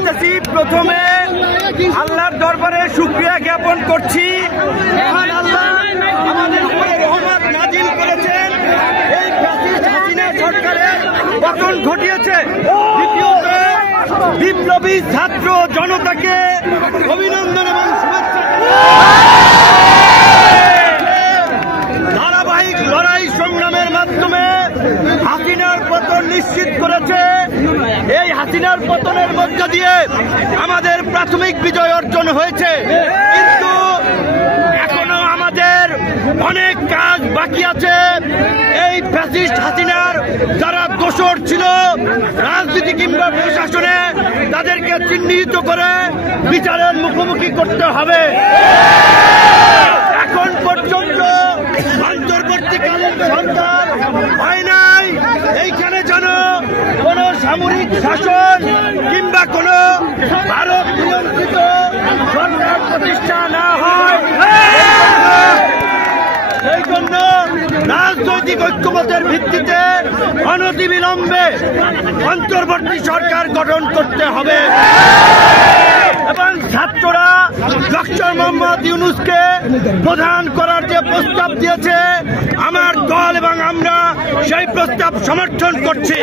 বলতেছি, প্রথমে আল্লাহর দরবারে শুকরিয়া জ্ঞাপন করছি। আল্লাহ আমাদের উপরে রহমত নাজিল করেছেন, এই ফ্যাসিস্ট হাসিনা সরকারের পতন ঘটিয়েছে। দ্বিতীয়ত, বিপ্লবী ছাত্র জনতাকে অভিনন্দন এবং শুভেচ্ছা। ধারাবাহিক লড়াই সংগ্রামের মাধ্যমে হাসিনার পতন নিশ্চিত করেছে। এই হাসিনার পতনের মধ্য দিয়ে আমাদের প্রাথমিক বিজয় অর্জন হয়েছে, কিন্তু এখনো আমাদের অনেক কাজ বাকি আছে। এই ফ্যাসিস্ট হাসিনার যারা দোষর ছিল রাজনীতি কিংবা প্রশাসনে, তাদেরকে চিহ্নিত করে বিচারের মুখোমুখি করতে হবে। এখন পর্যন্ত অন্তর্বর্তীকালীন সরকার হয় নাই, এইখানে যেন কোন সামরিক শাসন কিংবা কোন ভারত নিয়ন্ত্রিত সরকার প্রতিষ্ঠা না হয়। সেই জন্য রাজনৈতিক ঐক্যমতের ভিত্তিতে অনতিবিলম্বে অন্তর্বর্তী সরকার গঠন করতে হবে এবং ছাত্ররা ডক্টর মোহাম্মদ ইউনূসকে প্রধান করার যে প্রস্তাব দিয়েছে, আমার দল এবং আমরা সেই প্রস্তাব সমর্থন করছি।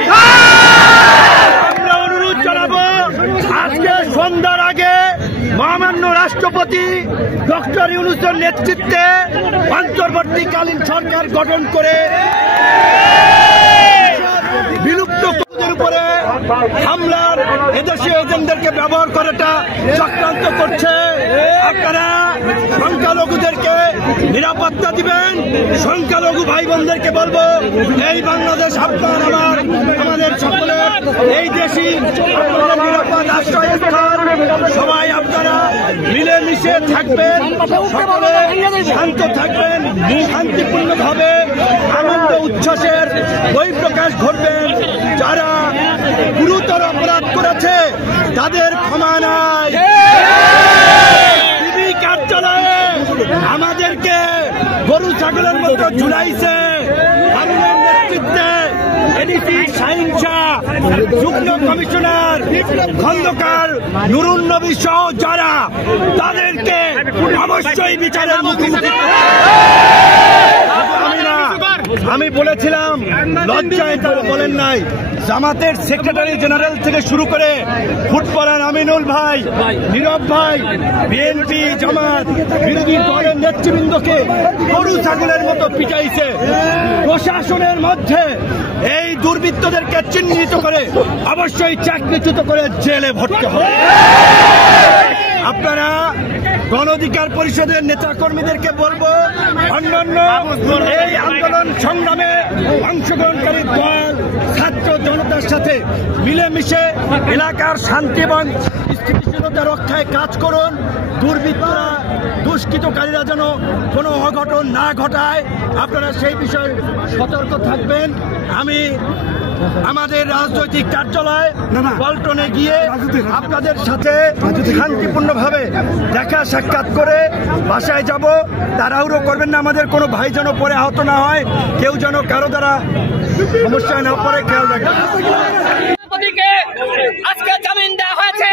আমরা অনুরোধ জানাবো, আজকে সন্ধ্যার আগে মহামান্য রাষ্ট্রপতি ডক্টর ইউনূসের নেতৃত্বে অন্তর্বর্তীকালীন সরকার গঠন করে বিলুপ্ত উপরে হামলার এদেশীয় এজেন্টদেরকে ব্যবহার করাটা চক্রান্ত করছে। আপনারা সংখ্যালঘুদেরকে নিরাপত্তা দিবেন। সংখ্যালঘু ভাই বোনদেরকে বলবো, এই বাংলাদেশ আপনার আমার আমাদের সকলের, এই দেশই আপনাদের নিরাপদ আশ্রয়স্থল। সবাই আপনারা মিলেমিশে থাকবেন, সকলে শান্ত থাকবেন, শান্তিপূর্ণভাবে আনন্দ উচ্ছ্বাসের বহিঃপ্রকাশ ঘটবেন। যারা গুরুতর অপরাধ করেছে তাদের ক্ষমা নাই। ডিবি কার্যালয়ে আমাদেরকে গরু ছাগলের মতো ঝুলাইছে। হারুনের নেতৃত্বে এডিসি শাহীন শাহ, যুগ্ম কমিশনার খন্দকার নুরুন নবী সহ যারা, তাদেরকে অবশ্যই বিচারের মুখোমুখি। আমি বলেছিলাম, লজ্জায় তারা বলেন নাই। জামাতের সেক্রেটারি জেনারেল থেকে শুরু করে ফুটবলার আমিনুল ভাই, নীরব ভাই, বিএনপি জামাত বিরোধী দলের নেতৃবৃন্দকে গরু ছাগলের মতো পিটাইছে। প্রশাসনের মধ্যে এই দুর্বৃত্তদেরকে চিহ্নিত করে অবশ্যই চাকরিচ্যুত করে জেলে ভরতে হবে। আপনারা গণ অধিকার পরিষদের নেতা কর্মীদেরকে বলবো, অন্যান্য এই আন্দোলন সংগ্রামে অংশগ্রহণকারী দল ছাত্র জনতার সাথে মিলেমিশে এলাকার শান্তি এবং স্থিতিশীলতা রক্ষায় কাজ করুন। দুর্বৃত্তরা, দুষ্কৃতকারীরা যেন কোনো অঘটন না ঘটায়, আপনারা সেই বিষয়ে সতর্ক থাকবেন। আমি আমাদের রাজনৈতিক কার্যালয় পল্টনে গিয়ে আপনাদের সাথে শান্তিপূর্ণভাবে দেখা সাক্ষাৎ করে বাসায় যাব। তাড়াহুড়ো করবেন না, আমাদের কোনো ভাই যেন পরে আহত না হয়, কেউ যেন কারো দ্বারা সমস্যায় না পড়ে, খেয়াল রাখবেন। আজকে জামিন দেওয়া হয়েছে।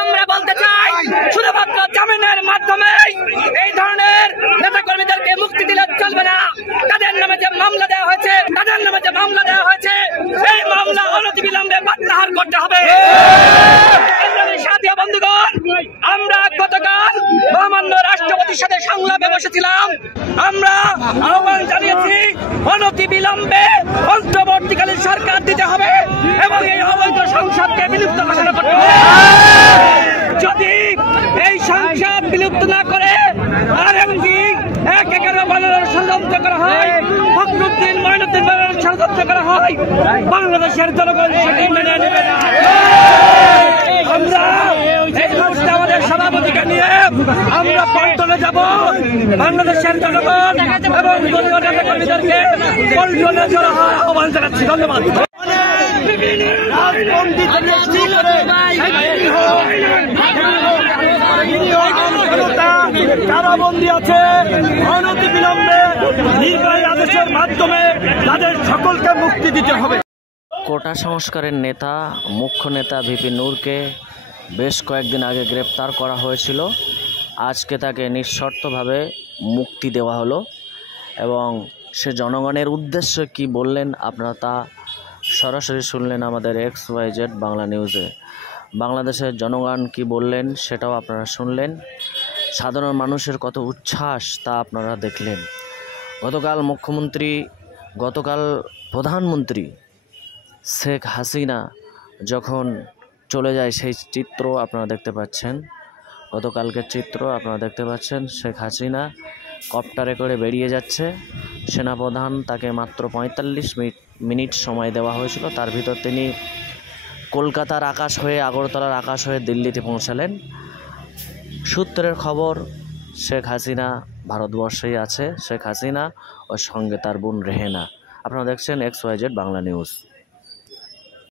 আমরা বলতে চাই, শুধুমাত্র জামিনের মাধ্যমে এই ধরনের নেতা কর্মীদেরকে মুক্তি দিলে চলবে না। তাদের নামে যে মামলা দেওয়া হয়েছে, এই মামলা অনতিবিলম্বে প্রত্যাহার করতে হবে। সাথী বন্ধুগণ, আমরা গতকাল মহামান্য রাষ্ট্রপতির সাথে সংলাপে বসেছিলাম। আমরা আহ্বান জানিয়েছি, অনতিবিলম্বে অন্তর্বর্তীকালীন সরকার দিতে হবে এবং এই অবৈধ সংসদকে বিলুপ্ত ঘোষণা করতে হবে। যদি এই সংসদ বিলুপ্ত না করে আরেকটি ১/১১ বানানোর ষড়যন্ত্র করা হয়, ফখরুদ্দিন মঈনুদ্দিন বানানোর ষড়যন্ত্র করা হয়, বাংলাদেশের জনগণ সেটি মেনে নেবে না। আমরা এই মুহূর্তে আমাদের সভাপতিকে নিয়ে আমরা পল্টনে যাব। বাংলাদেশের জনগণ এবং দলীয় নেতা কর্মীদেরকে পল্টনে জড়ো হওয়ার আহ্বান জানাচ্ছি। ধন্যবাদ। কারাবন্দী আছে, অনতিবিলম্বে নির্বাহী আদেশের মাধ্যমে তাদের সকলকে মুক্তি দিতে হবে। কোটা সংস্কারের নেতা, মুখ্য নেতা ভিপি নূরকে বেশ কয়েকদিন আগে গ্রেপ্তার করা হয়েছিল। আজকে তাকে নিঃশর্তভাবে মুক্তি দেওয়া হলো এবং সে জনগণের উদ্দেশ্যে কি বললেন আপনারা তা সরাসরি শুনলেন আমাদের XYZ বাংলা নিউজে। বাংলাদেশের জনগণ কি বললেন সেটাও আপনারা শুনলেন। সাধারণ মানুষের কত উচ্ছ্বাস তা আপনারা দেখলেন। গতকাল প্রধানমন্ত্রী শেখ হাসিনা যখন চলে যায় সেই চিত্র আপনারা দেখতে পাচ্ছেন। গতকালকের চিত্র আপনারা দেখতে পাচ্ছেন। শেখ হাসিনা কপ্টারে করে বেরিয়ে যাচ্ছে। সেনাপ্রধান তাকে মাত্র 45 মিনিট সময় দেওয়া হয়েছিল। তার ভিতর তিনি কলকাতার আকাশ হয়ে, আগরতলার আকাশ হয়ে দিল্লিতে পৌঁছালেন। সূত্রের খবর শেখ হাসিনা ভারতবর্ষেই আছে। শেখ হাসিনা ওর সঙ্গে তার বোন রেহেনা। আপনারা দেখছেন XYZ বাংলা নিউজ।